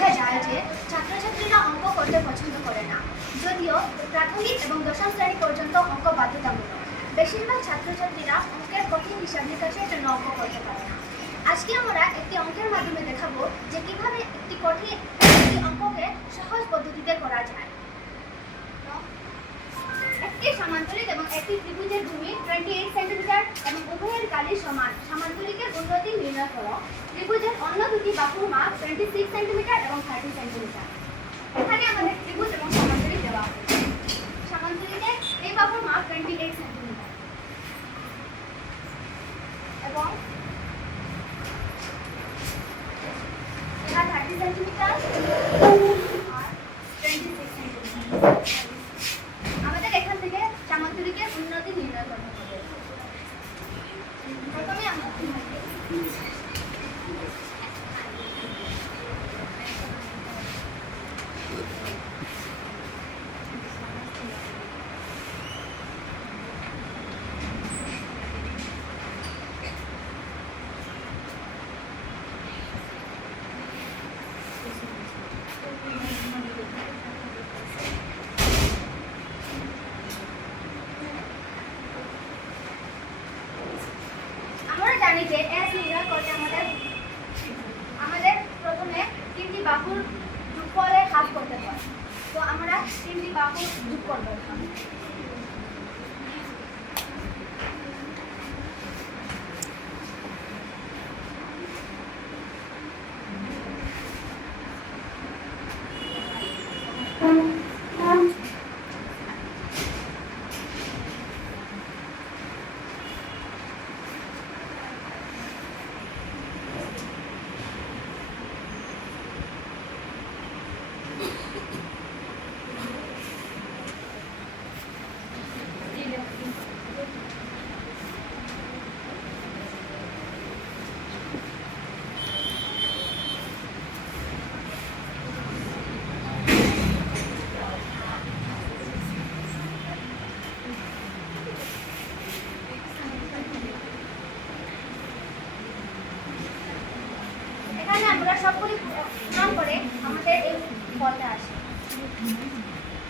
দেখা যায় যে ছাত্রছাত্রীরা অঙ্ক করতে পছন্দ করে না, যদিও প্রাথমিক এবং দশম শ্রেণী পর্যন্ত অঙ্ক বাধ্যতামূলক। বেশিরভাগ ছাত্রছাত্রীরা অঙ্কের কঠিন হিসাব নিকাশের জন্য অঙ্ক করতে পারে না। আজকে আমরা একটি অঙ্কের মাধ্যমে দেখাবো যে কিভাবে একটি অঙ্ককে সহজ পদ্ধতিতে করা যায়। একটি সমান্তরিক এবং একটি ত্রিভুজের ভূমি 28 সেন্টিমিটার এবং উভয়ের গালি সমান। সমান্তরিকের উন্নতি নির্ণয় করো। ত্রিভুজের অন্য দুটি বাহুর মাপ 26 সেন্টিমিটার এবং 30 সেন্টিমিটার। এখানে আমাদের ত্রিভুজ এবং সমান্তরিক দেওয়া আছে। সমান্তরিকের এই বাহুর মাপ 28 সেন্টিমিটার এবং এটা 30 সেন্টিমিটার আর 26 সেন্টিমিটার। আমাদের এখান থেকে সামান্তরিকের উন্নতি নির্ণয় করতে হবে। প্রথমে আমরা জানি যে এস নির্ণয় করতে আমাদের প্রথমে তিনটি বাহুর যোগফলের হাফ করতে হয়। তো আমরা তিনটি বাহুর যোগফল করতাম। আমরা সবগুলি পূরণ করে আমাদের এই ফলটা আসে।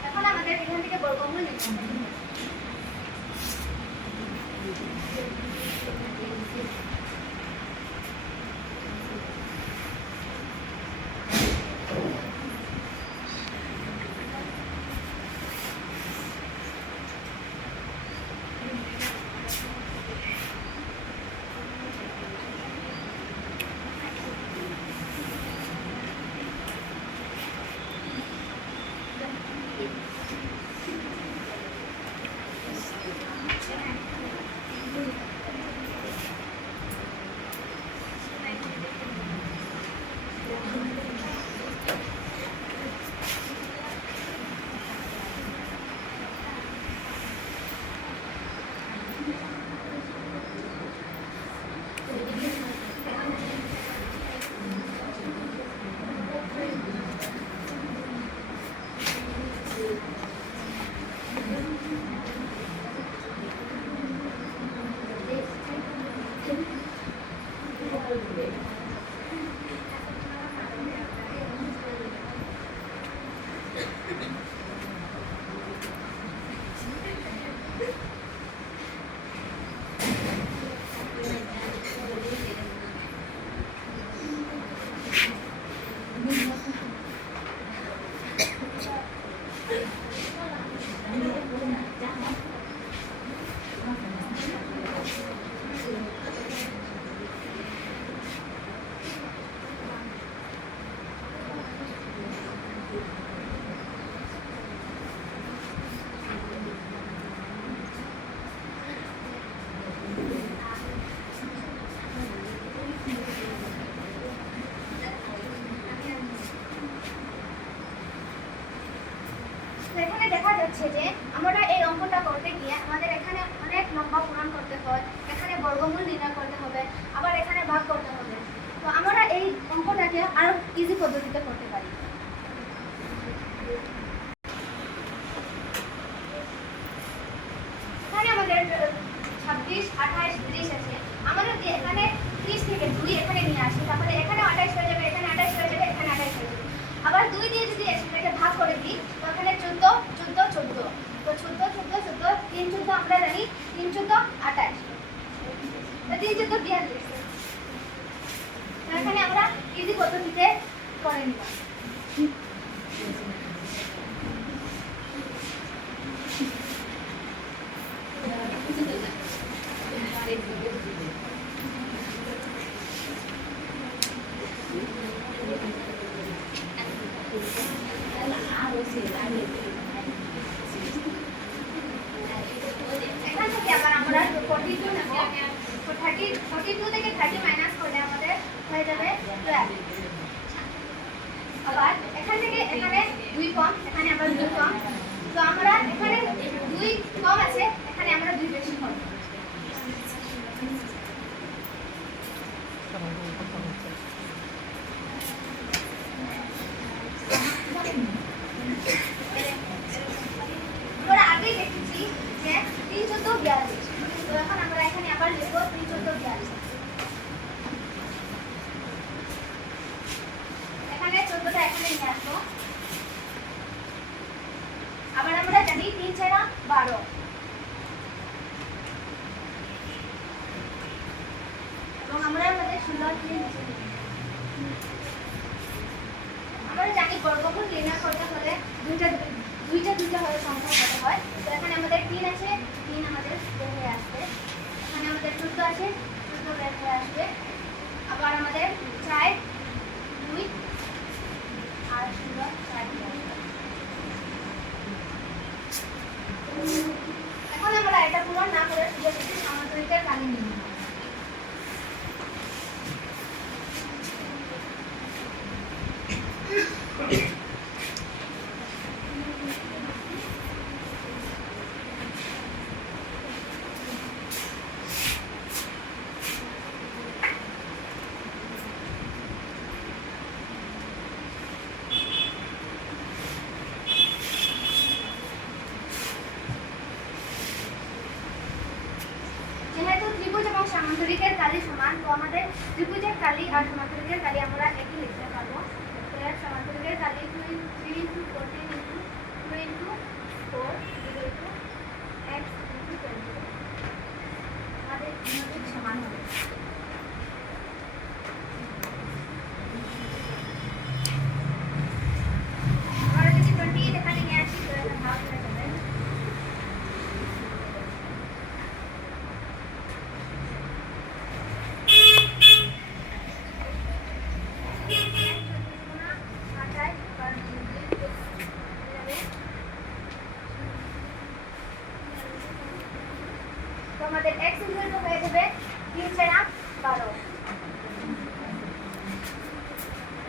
এখন আমাদের এখান থেকে বর্গমূল নিতে হবে। এখানে দেখা যাচ্ছে যে আমরা এই অঙ্কটা করতে গিয়ে আমাদের এখানে অনেক লম্বা পূরণ করতে হয়, এখানে বর্গমূল নির্ণয় করতে হবে, আবার এখানে ভাগ করতে হবে। তো আমরা এই অঙ্কটাকে আরো ইজি পদ্ধতিতে করতে পারি। এখানে আমাদের 26, 28, 30 আছে। আমাদের এখানে 30 থেকে 2 এখানে নিয়ে আসি, তাহলে এখানে 28 হয়ে যাবে, এখানে 28 হয়ে যাবে, এখানে 28 হয়ে যাবে। পদ্ধতিতে করে নিব। এখান থেকে আবার আমরা 42 নেব। 42 থেকে 30 মাইনাস করলে আমাদের হয়ে যাবে 12। আবার এখান থেকে এখানে 2 কম, এখানে আবার 2 কম, তো আমরা এখানে 2 কম আছে, এখানে আমরা 2 বেশি করব। আমরা আগেই দেখেছি যে 3 14 42, তো এখন আমরা এখানে আবার লিখব 3 14 42। এখানে 14টা এখানে নিয়ে আসবো। আবার আমরা জানি 3 4 12, এবং আমরা আমাদের 16 দিয়ে নিচে লিখব। আমরা জানি বর্গমূল নির্ণয় করতে হলে দুইটা হলে সংখ্যা কত হয়। তো এখানে আমাদের 3 আছে, 3 আমাদের বের হয়ে আসবে। এখানে আমাদের 14 আছে, 14 বের হয়ে আসবে। আবার আমাদের 4 2 আর 16 4 দিয়ে আসবে। এখন আমরা এটা পূরণ না করে সোজাসুজি সামান্তরিকের কালি নিয়ে নেব। যেহেতু ত্রিভুজ এবং সামান্তরিকের কালি সমান, তো আমাদের ত্রিভুজের কালি আর সামান্তরিকের কালি আমরা একই লিখতে পারবো। তো এর সামান্তরিকের কালি 3 × 14 × 2 × 4 = x × 20, আমাদের ঠিক সমান হবে। আমরা যদি 20 এখানে নিয়ে আসি, তো এটা ভাগ হয়ে যাবে। তো আমাদের x ইকুয়াল টু হয়ে যাবে 3 4 12।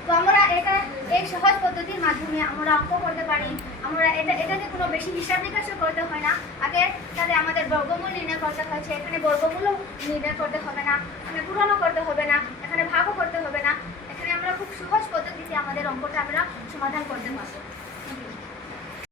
তো আমরা এটা এই সহজ পদ্ধতির মাধ্যমে আমরা অঙ্ক করতে পারি। আমরা এটাতে কোনো বেশি হিসাব নিকাশও করতে হয় না। আগে তাহলে আমাদের বর্গমূল নির্ণয় করতে হয়েছে, এখানে বর্গমূলও নির্ণয় করতে হবে না, এখানে পূরণও করতে হবে না, এখানে ভাগও করতে হবে না। এখানে আমরা খুব সহজ পদ্ধতিতে আমাদের অঙ্কটা আমরা সমাধান করতে পারবো।